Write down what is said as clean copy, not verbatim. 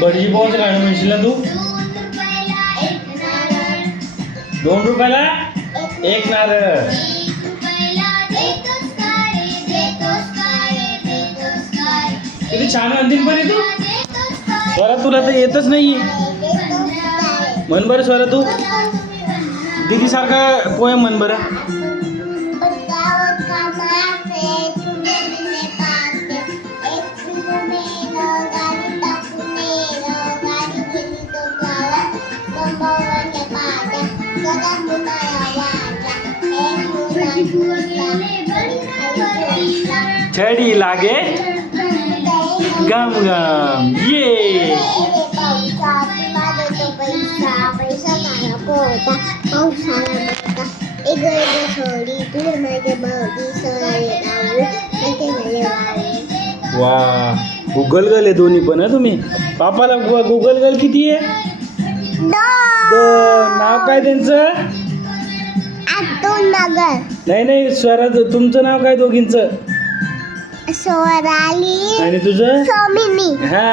भटजी भाऊचं गाणं म्हणशील ना तू? 2 रुपयाला 1 नारळ. किती छान म्हणतील पण तू. स्वरा तुला तर येतच नाही. म्हण बरं स्वरा तू. दिदी सारखा पोयम म्हण बरं. छडी लागे गम गम ये. वा गुगल गर्ल आहे दोन्ही पण हं तुम्ही. पापाला गुगल गर्ल किती आहे? 2. नाव काय त्यांचं? नाही स्वरा तुमचं नाव काय दोघींचं? स्वराली आणि तुझं? सोमिनी. हा